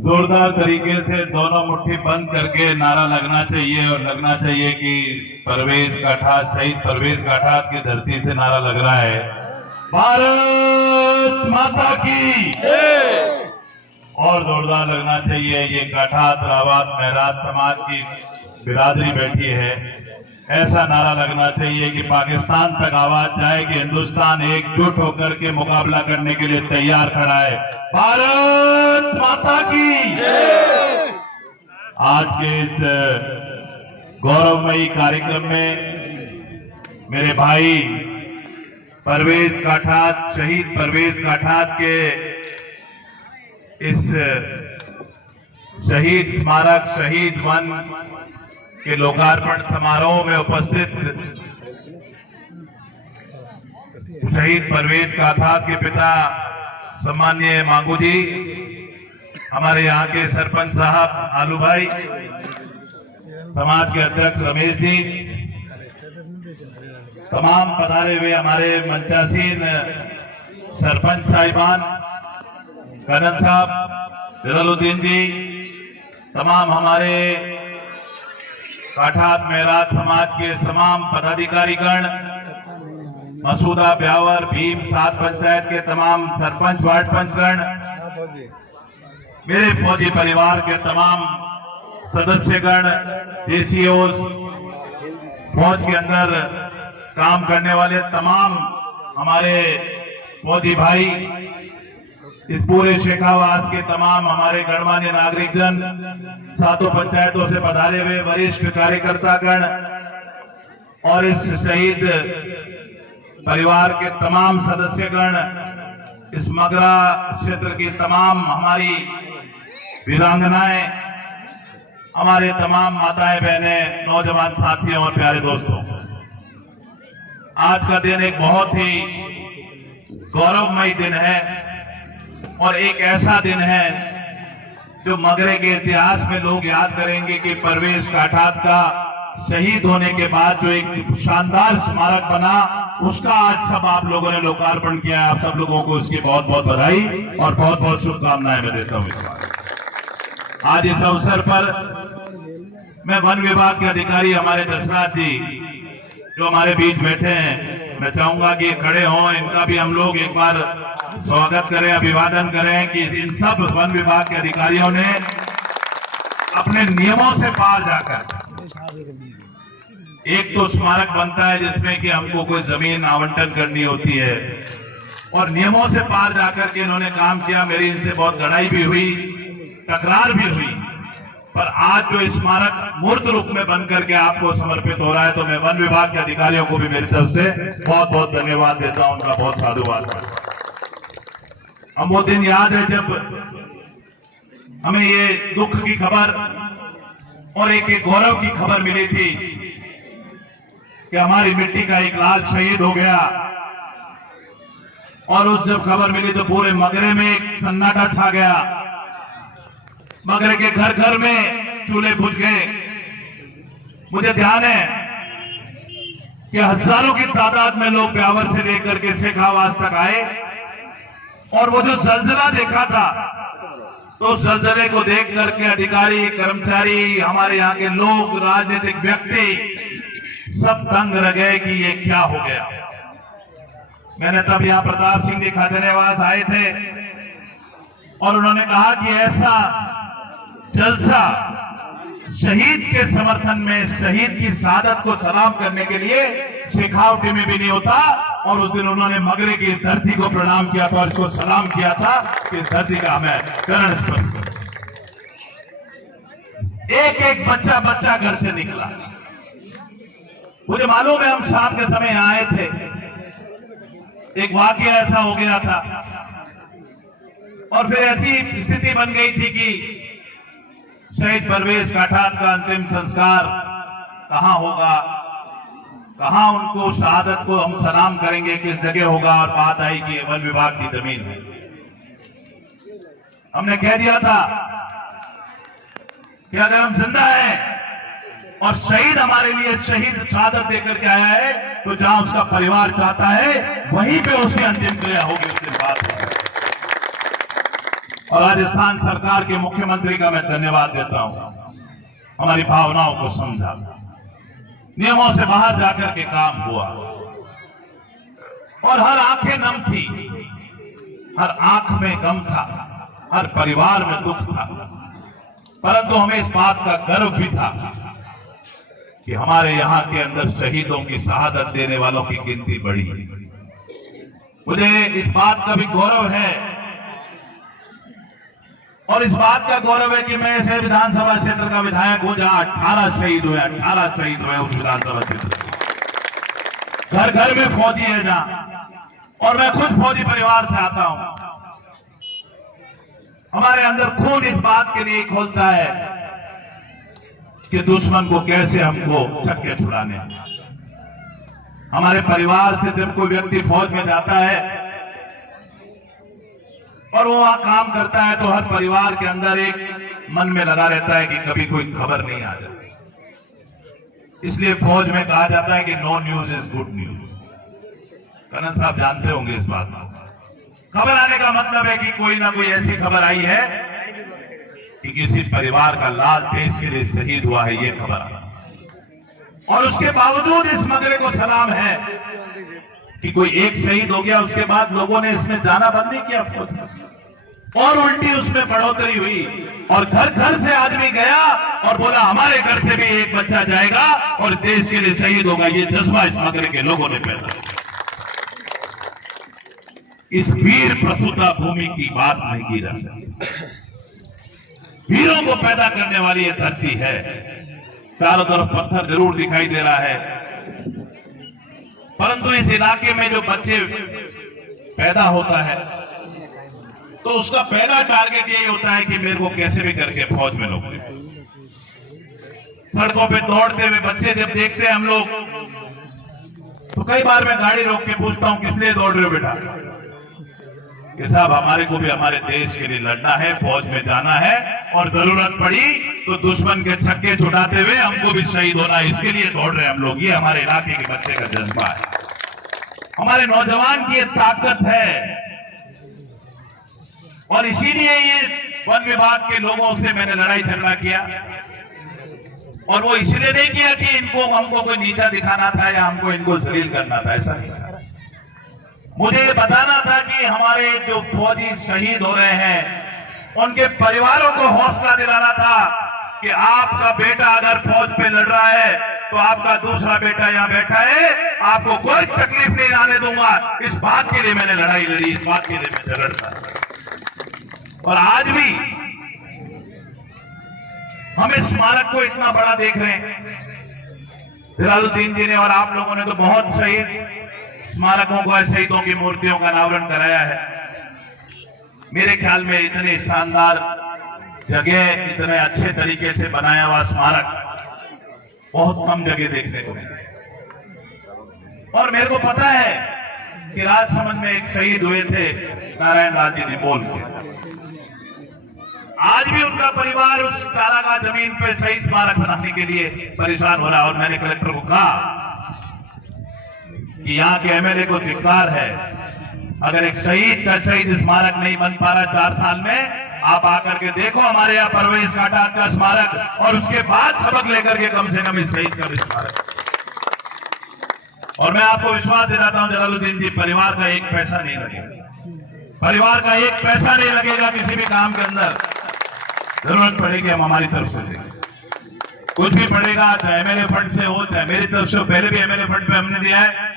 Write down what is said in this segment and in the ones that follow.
जोरदार तरीके से दोनों मुट्ठी बंद करके नारा लगना चाहिए और लगना चाहिए कि परवेज काठात, शहीद परवेज काठात की धरती से नारा लग रहा है, भारत माता की। और जोरदार लगना चाहिए, ये काठात, रावत, मेहरात समाज की बिरादरी बैठी है, ऐसा नारा लगना चाहिए कि पाकिस्तान तक आवाज जाए कि हिंदुस्तान एकजुट होकर के मुकाबला करने के लिए तैयार खड़ा है। भारत माता की। आज के इस गौरवमयी कार्यक्रम में मेरे भाई परवेज काठात, शहीद परवेज काठात के इस शहीद स्मारक, शहीद वन के लोकार्पण समारोह में उपस्थित शहीद परवेज काठात के पिता सम्माननीय मांगू जी, हमारे यहाँ के सरपंच साहब आलू भाई, समाज के अध्यक्ष रमेश जी, तमाम पधारे हुए हमारे मंचासीन सरपंच साहिबान, कनन साहब, जलालुद्दीन जी, तमाम हमारे काठात मेहरात समाज के तमाम पदाधिकारीगण, मसूदा, ब्यावर, भीम, 7 पंचायत के तमाम सरपंच, वार्ड पंचगण, मेरे फौजी परिवार के तमाम सदस्यगण, जेसीओ, फौज के अंदर काम करने वाले तमाम हमारे फौजी भाई, इस पूरे शेखावास के तमाम हमारे गणमान्य नागरिकजन, 7 पंचायतों से पधारे हुए वरिष्ठ कार्यकर्तागण और इस शहीद परिवार के तमाम सदस्यगण, इस मगरा क्षेत्र की तमाम हमारी वीरांगनाएं, हमारे तमाम माताएं बहनें, नौजवान साथियों और प्यारे दोस्तों, आज का दिन एक बहुत ही गौरवमयी दिन है और एक ऐसा दिन है जो मगरे के इतिहास में लोग याद करेंगे कि परवेज काठात का शहीद होने के बाद जो एक शानदार स्मारक बना, उसका आज सब आप लोगों ने लोकार्पण किया है। आप सब लोगों को इसकी बहुत बहुत बधाई और बहुत बहुत शुभकामनाएं मैं देता हूं। आज इस अवसर पर मैं वन विभाग के अधिकारी हमारे दशरथ जी जो हमारे बीच बैठे हैं, मैं चाहूंगा कि खड़े हों, इनका भी हम लोग एक बार स्वागत करें, अभिवादन करें कि इन सब वन विभाग के अधिकारियों ने अपने नियमों से पार जाकर, एक तो स्मारक बनता है जिसमें कि हमको कोई जमीन आवंटन करनी होती है, और नियमों से पार जाकर के इन्होंने काम किया। मेरी इनसे बहुत लड़ाई भी हुई, तकरार भी हुई, पर आज जो स्मारक मूर्त रूप में बनकर के आपको समर्पित हो रहा है, तो मैं वन विभाग के अधिकारियों को भी मेरी तरफ से बहुत बहुत धन्यवाद देता हूं, उनका बहुत साधुवाद करता हूं। हम वो दिन याद है जब हमें ये दुख की खबर और एक गौरव की खबर मिली थी कि हमारी मिट्टी का एक लाल शहीद हो गया, और उस जब खबर मिली तो पूरे मगरे में एक सन्नाटा छा गया। मगरे के घर घर में चूल्हे बुझ गए। मुझे ध्यान है कि हजारों की तादाद में लोग ब्यावर से लेकर के शेखावास तक आए, और वो जो जलजला देखा था, तो जलजले को देख करके अधिकारी, कर्मचारी, हमारे यहाँ के लोग, राजनीतिक व्यक्ति सब दंग रह गए कि ये क्या हो गया। मैंने तब यहाँ प्रताप सिंह जी खातेनेवास आए थे और उन्होंने कहा कि ऐसा जलसा शहीद के समर्थन में, शहीद की शहादत को सलाम करने के लिए शेखावटी में भी नहीं होता। और उस दिन उन्होंने मगरे की धरती को प्रणाम किया था और इसको सलाम किया था कि इस धरती का हमें करण स्पर्श कर। एक एक बच्चा बच्चा घर से निकला। मुझे मालूम है हम शाम के समय आए थे, एक वाकया ऐसा हो गया था और फिर ऐसी स्थिति बन गई थी कि शहीद परवेज काठात का अंतिम संस्कार कहां होगा, कहां उनको शहादत को हम सलाम करेंगे, किस जगह होगा। और बात आई कि वन विभाग की जमीन है। हमने कह दिया था कि अगर हम जिंदा हैं और शहीद हमारे लिए शहीद शहादत देकर के आया है, तो जहां उसका परिवार चाहता है वहीं पे उसकी अंतिम क्रिया होगी, उस दिन बात होगी। और राजस्थान सरकार के मुख्यमंत्री का मैं धन्यवाद देता हूं। हमारी भावनाओं को समझा, नियमों से बाहर जाकर के काम हुआ और हर आंखें नम थी, हर आंख में गम था, हर परिवार में दुख था, परंतु हमें इस बात का गर्व भी था कि हमारे यहां के अंदर शहीदों की शहादत देने वालों की गिनती बढ़ी। मुझे इस बात का भी गौरव है और इस बात का गौरव है कि मैं ऐसे विधानसभा क्षेत्र का विधायक हूं जहां 18 शहीद हुए, 18 शहीद हुए उस विधानसभा क्षेत्र। घर घर में फौजी है जहां, और मैं खुद फौजी परिवार से आता हूं। हमारे अंदर खून इस बात के लिए खोलता है कि दुश्मन को कैसे हमको छक्के छुड़ाने। हमारे परिवार से जब कोई व्यक्ति फौज में जाता है और वो वहां काम करता है तो हर परिवार के अंदर एक मन में लगा रहता है कि कभी कोई खबर नहीं आ जाए। इसलिए फौज में कहा जाता है कि no news is good news. Kanan साहब जानते होंगे इस बात को। खबर आने का मतलब है कि कोई ना कोई ऐसी खबर आई है कि किसी परिवार का लाल देश के लिए शहीद हुआ है, ये खबर आई। और उसके बावजूद इस मगरे को सलाम है कि कोई एक शहीद हो गया, उसके बाद लोगों ने इसमें जाना बंद नहीं किया फौज, और उल्टी उसमें बढ़ोतरी हुई और घर घर से आदमी गया और बोला हमारे घर से भी एक बच्चा जाएगा और देश के लिए शहीद होगा। ये जज्बा इस मगरे के लोगों ने पैदा किया। इस वीर प्रसूता भूमि की बात नहीं की जा सकती। वीरों को पैदा करने वाली ये धरती है। चारों तरफ पत्थर जरूर दिखाई दे रहा है, परंतु इस इलाके में जो बच्चे पैदा होता है तो उसका पहला टारगेट यही होता है कि मेरे को कैसे भी करके फौज में नौकरी। सड़कों पे दौड़ते हुए बच्चे जब देखते हैं हम लोग तो कई बार मैं गाड़ी रोक के पूछता हूं किस लिए दौड़ रहे हो बेटा? कि साहब हमारे को भी हमारे देश के लिए लड़ना है, फौज में जाना है और जरूरत पड़ी तो दुश्मन के छक्के छुड़ाते हुए हमको भी शहीद होना है, इसके लिए दौड़ रहे हैं हम लोग। ये हमारे इलाके के बच्चे का जज्बा है, हमारे नौजवान की ये ताकत है। और इसीलिए ये वन विभाग के लोगों से मैंने लड़ाई झगड़ा किया, और वो इसलिए नहीं किया कि इनको हमको कोई नीचा दिखाना था या हमको इनको जलील करना था, ऐसा नहीं था। मुझे ये बताना था कि हमारे जो फौजी शहीद हो रहे हैं उनके परिवारों को हौसला दिलाना था कि आपका बेटा अगर फौज पे लड़ रहा है तो आपका दूसरा बेटा यहां बैठा है, आपको कोई तकलीफ नहीं आने दूंगा। इस बात के लिए मैंने लड़ाई लड़ी, इस बात के लिए मैं झगड़ता। और आज भी हम इस स्मारक को इतना बड़ा देख रहे हैं। जलालुद्दीन जी ने और आप लोगों ने तो बहुत शहीद स्मारकों को, शहीदों की मूर्तियों का अनावरण कराया है। मेरे ख्याल में इतने शानदार जगह, इतने अच्छे तरीके से बनाया हुआ स्मारक बहुत कम जगह देखने को मिले। और मेरे को पता है कि राजसमंद में एक शहीद हुए थे नारायण लाल जी निमोल के। आज भी उनका परिवार उस चारागाह जमीन पर शहीद स्मारक बनाने के लिए परेशान हो रहा है। और मैंने कलेक्टर को कहा कि यहाँ के एमएलए को धिक्कार है, अगर एक शहीद का शहीद स्मारक नहीं बन पा रहा 4 साल में, आप आकर के देखो हमारे यहाँ परवेज काटात का स्मारक, और उसके बाद सबक लेकर के कम से कम इस शहीद का भी स्मारक। और मैं आपको विश्वास दिलाता हूं जलालुद्दीन जी, परिवार का एक पैसा नहीं लगेगा, परिवार का एक पैसा नहीं लगेगा किसी भी काम के अंदर। जरूरत पड़ेगी हम हमारी तरफ से देंगे, कुछ भी पड़ेगा, चाहे एमएलए फंड से हो चाहे मेरी तरफ से हो। पहले भी एमएलए फंड पे हमने दिया है,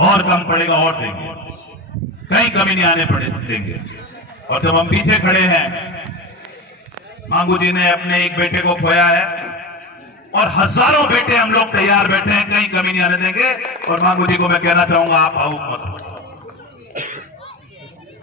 और कम पड़ेगा और देंगे, कहीं कमी नहीं आने पड़े देंगे। और जब हम पीछे खड़े हैं, मांगू जी ने अपने एक बेटे को खोया है और हजारों बेटे हम लोग तैयार बैठे हैं, कहीं कमी नहीं आने देंगे। और मांगू जी को मैं कहना चाहूंगा, आप भावुक मत हो,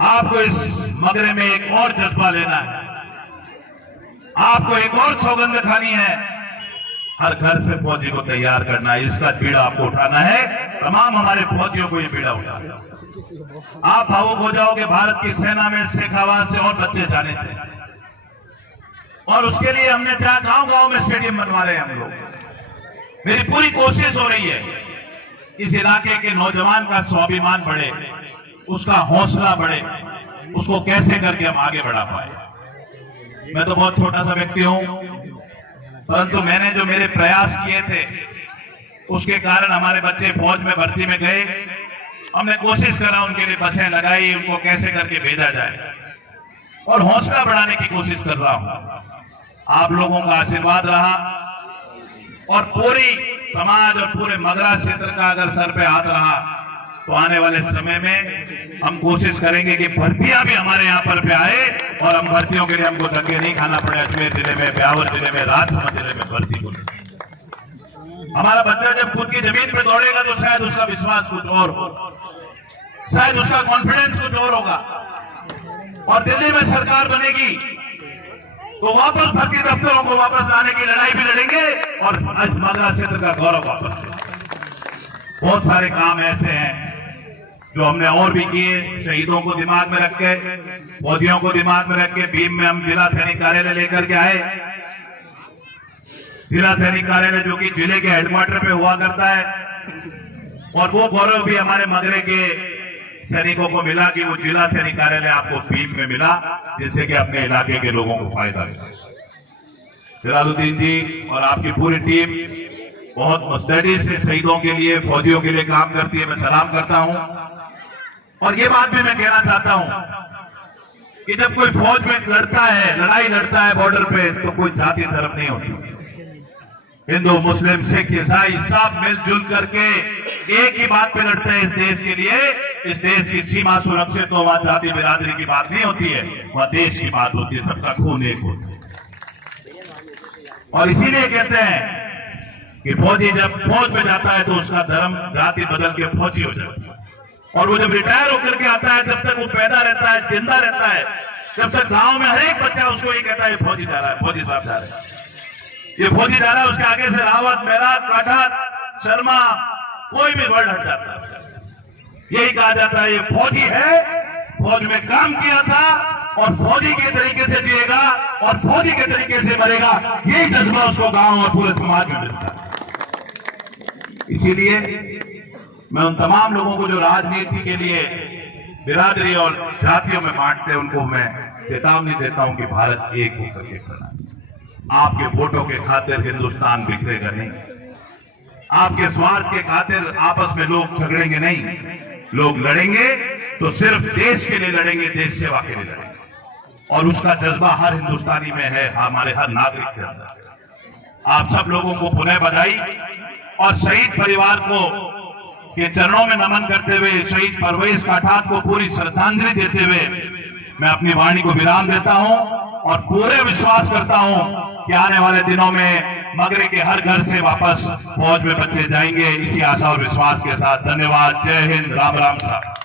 आपको इस मगरे में एक और जज्बा लेना है, आपको एक और सौगंध खानी है, हर घर से फौजी को तैयार करना है, इसका बीड़ा आपको उठाना है। तमाम हमारे फौजियों को ये बीड़ा उठाना है। आप भावुक हो जाओगे, भारत की सेना में शेखावात से और बच्चे जाने थे, और उसके लिए हमने चाहे गांव गांव में स्टेडियम बनवा रहे हैं हम लोग। मेरी पूरी कोशिश हो रही है इस इलाके के नौजवान का स्वाभिमान बढ़े, उसका हौसला बढ़े, उसको कैसे करके हम आगे बढ़ा पाए। मैं तो बहुत छोटा सा व्यक्ति हूं, परंतु मैंने जो मेरे प्रयास किए थे उसके कारण हमारे बच्चे फौज में भर्ती में गए। हमने कोशिश करा, उनके लिए बसें लगाई, उनको कैसे करके भेजा जाए और हौसला बढ़ाने की कोशिश कर रहा हूं। आप लोगों का आशीर्वाद रहा और पूरी समाज और पूरे मगरा क्षेत्र का अगर सर पे हाथ रहा तो आने वाले समय में हम कोशिश करेंगे कि भर्तियां भी हमारे यहाँ पर पे आए और हम भर्तियों के लिए हमको धक्के नहीं खाना पड़े। अजमेर जिले में, ब्यावर जिले में, राजसमंद जिले में भर्ती को हमारा बच्चा जब खुद की जमीन पे दौड़ेगा तो शायद उसका विश्वास कुछ और होगा, शायद उसका कॉन्फिडेंस कुछ और होगा। और दिल्ली में सरकार बनेगी तो वापस भर्ती दफ्तरों को वापस लाने की लड़ाई भी लड़ेंगे और इस मगरा क्षेत्र का गौरव वापस देंगे। बहुत सारे काम ऐसे हैं जो हमने और भी किए, शहीदों को दिमाग में रख के, फौजियों को दिमाग में रख के भीम में हम जिला सैनिक कार्यालय लेकर के आए। जिला सैनिक कार्यालय जो कि जिले के हेडक्वार्टर पे हुआ करता है और वो गौरव भी हमारे मगरे के सैनिकों को मिला कि वो जिला सैनिक कार्यालय आपको भीम में मिला, जिससे कि अपने इलाके के लोगों को फायदा मिला। जलालुद्दीन जी और आपकी पूरी टीम बहुत मुस्तैदी से शहीदों के लिए, फौजियों के लिए काम करती है, मैं सलाम करता हूं। और ये बात भी मैं कहना चाहता हूं कि जब कोई फौज में लड़ता है, लड़ाई लड़ता है बॉर्डर पे, तो कोई जाति धर्म नहीं होती। हिंदू, मुस्लिम, सिख, ईसाई सब मिलजुल करके एक ही बात पे लड़ते हैं इस देश के लिए। इस देश की सीमा सुरक्षित हो, वहां जाति बिरादरी की बात नहीं होती है, वहां देश की बात होती है, सबका खून एक होता है। और इसीलिए कहते हैं कि फौजी जब फौज में जाता है तो उसका धर्म जाति बदल के फौजी हो जाता है। और वो जब रिटायर होकर के आता है, जब तक वो पैदा रहता है, जिंदा रहता है, जब तक गांव में हर एक बच्चा उसको ये कहता है फौजी जा रहा है, फौजी साहब जा रहे हैं, ये फौजी जा रहा है। उसके आगे से रावत, मेहरात, काठा, शर्मा, कोई भी वर्ड हट जाता है। यही कहा जाता है ये फौजी है, फौज में काम किया था और फौजी के तरीके से जिएगा और फौजी के तरीके से मरेगा। यही जज्बा उसको गांव और पूरे समाज में मिलता है। इसीलिए मैं उन तमाम लोगों को जो राजनीति के लिए बिरादरी और जातियों में बांटते हैं, उनको मैं चेतावनी देता हूं कि भारत एक होकर के खड़ा है। आपके वोटों के खातिर हिंदुस्तान बिखरेगा नहीं, आपके स्वार्थ के खातिर आपस में लोग झगड़ेंगे नहीं। लोग लड़ेंगे तो सिर्फ देश के लिए लड़ेंगे, देश सेवा के लिए लड़ेंगे। और उसका जज्बा हर हिंदुस्तानी में है, हमारे हर नागरिक के अंदर। आप सब लोगों को पुनः बधाई और शहीद परिवार को के चरणों में नमन करते हुए, शहीद परवेज काठात को पूरी श्रद्धांजलि देते हुए मैं अपनी वाणी को विराम देता हूं और पूरे विश्वास करता हूं कि आने वाले दिनों में मगरे के हर घर से वापस फौज में बच्चे जाएंगे। इसी आशा और विश्वास के साथ धन्यवाद। जय हिंद, राम राम साहब।